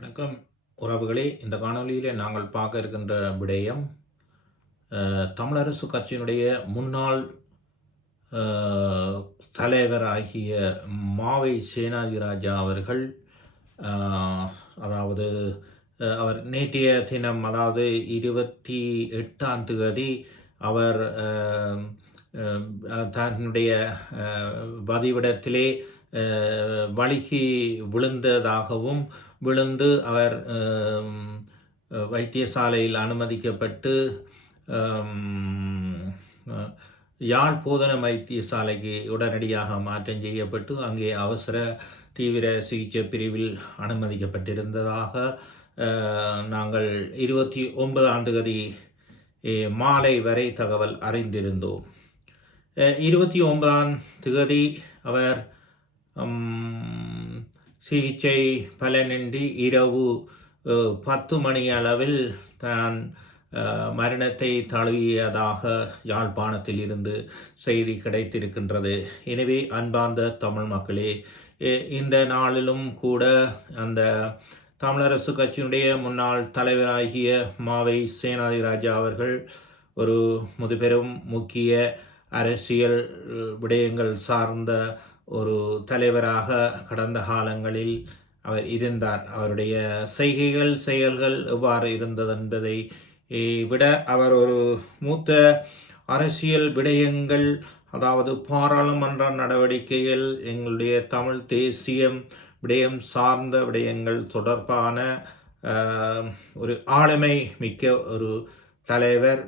வணக்கம். உறவுகளே இந்த காணொலியில் நாங்கள் பார்க்க இருக்கின்ற விடயம் தமிழரசு கட்சியினுடைய முன்னாள் தலைவர் ஆகிய மாவை சேனாதிராஜா அவர்கள் அதாவது அவர் நேற்றைய தினம் அதாவது இருபத்தி எட்டாம் தேதி அவர் தன்னுடைய பதிவிடத்திலே வழுக்கி விழுந்ததாகவும் விழுந்து அவர் வைத்தியசாலையில் அனுமதிக்கப்பட்டு யாழ் போதன வைத்தியசாலைக்கு உடனடியாக மாற்றம் செய்யப்பட்டு அங்கே அவசர தீவிர சிகிச்சை பிரிவில் அனுமதிக்கப்பட்டிருந்ததாக நாங்கள் இருபத்தி ஒன்பதாம் தேதி மாலை வரை தகவல் அறிந்திருந்தோம். இருபத்தி ஒன்பதாம் திகதி அவர் சிகிச்சை பலனின்றி இரவு பத்து மணி அளவில் தான் மரணத்தை தழுவியதாக யாழ்ப்பாணத்தில் இருந்து செய்தி கிடைத்திருக்கின்றது. எனவே அன்பார்ந்த தமிழ் மக்களே இந்த நாளிலும் கூட அந்த தமிழரசு கட்சியினுடைய முன்னாள் தலைவராகிய மாவை சேனாதிராஜா அவர்கள் ஒரு முதுபெரும் முக்கிய அரசியல் விடயங்கள் சார்ந்த ஒரு தலைவராக கடந்த காலங்களில் அவர் இருந்தார். அவருடைய செய்கைகள் செயல்கள் எவ்வாறு இருந்தது என்பதை விட அவர் ஒரு மூத்த அரசியல் விடயங்கள் அதாவது பாராளுமன்ற நடவடிக்கைகள் எங்களுடைய தமிழ் தேசியம் விடயம் சார்ந்த விடயங்கள் தொடர்பான ஒரு ஆளுமை மிக்க ஒரு தலைவர்.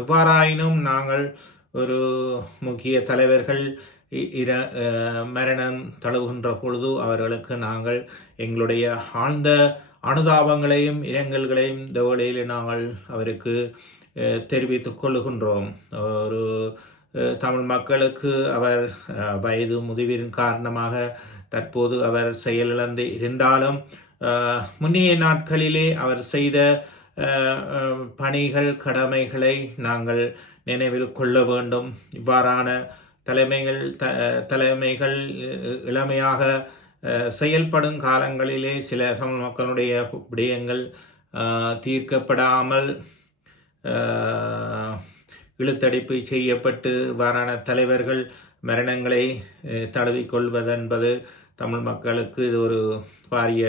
எவ்வாறாயினும் நாங்கள் ஒரு முக்கிய தலைவர்கள் இர மரணம் தழுவுகின்ற பொழுது அவர்களுக்கு நாங்கள் எங்களுடைய ஆழ்ந்த அனுதாபங்களையும் இரங்கல்களையும் இந்த வழியில் நாங்கள் அவருக்கு தெரிவித்துக் கொள்ளுகின்றோம். ஒரு தமிழ் மக்களுக்கு அவர் வயது முதிவின் காரணமாக தற்போது அவர் செயலிழந்து இருந்தாலும் முன்னைய நாட்களிலே அவர் செய்த பணிகள் கடமைகளை நாங்கள் நினைவில் கொள்ள வேண்டும். இவ்வாறான தலைமைகள் த தலைமைகள் இளமையாக செயல்படும் காலங்களிலே சில தமிழ் மக்களுடைய விடயங்கள் தீர்க்கப்படாமல் இழுத்தடிப்பு செய்யப்பட்டு வாரான தலைவர்கள் மரணங்களை தடவிக்கொள்வதென்பது தழுவிக்கொள்வதென்பது தமிழ் மக்களுக்கு இது ஒரு பாரிய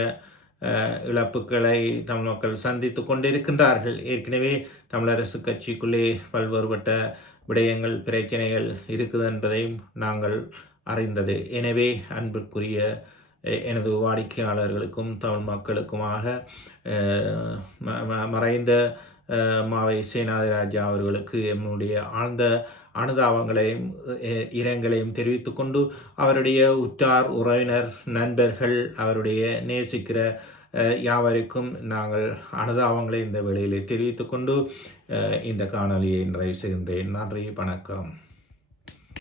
இழப்புகளை தமிழ் மக்கள் சந்தித்து கொண்டிருக்கின்றார்கள். ஏற்கனவே தமிழரசு கட்சிக்குள்ளே பல்வேறுபட்ட விடயங்கள் பிரச்சனைகள் இருக்குது என்பதையும் நாங்கள் அறிந்தது. எனவே அன்பிற்குரிய எனது வாடிக்கையாளர்களுக்கும் தமிழ் மக்களுக்குமாக ம- மறைந்த மாவை சேனாதிராஜா அவர்களுக்கு என்னுடைய ஆழ்ந்த அனுதாபங்களையும் இரங்கலையும் தெரிவித்துக்கொண்டு அவருடைய உற்றார் உறவினர் நண்பர்கள் அவருடைய நேசிக்கிற யாவருக்கும் நாங்கள் அனுதாபங்களை இந்த வேளையிலே தெரிவித்துக்கொண்டு இந்த காணொலியை நிறைவு செய்கின்றேன். நன்றி வணக்கம்.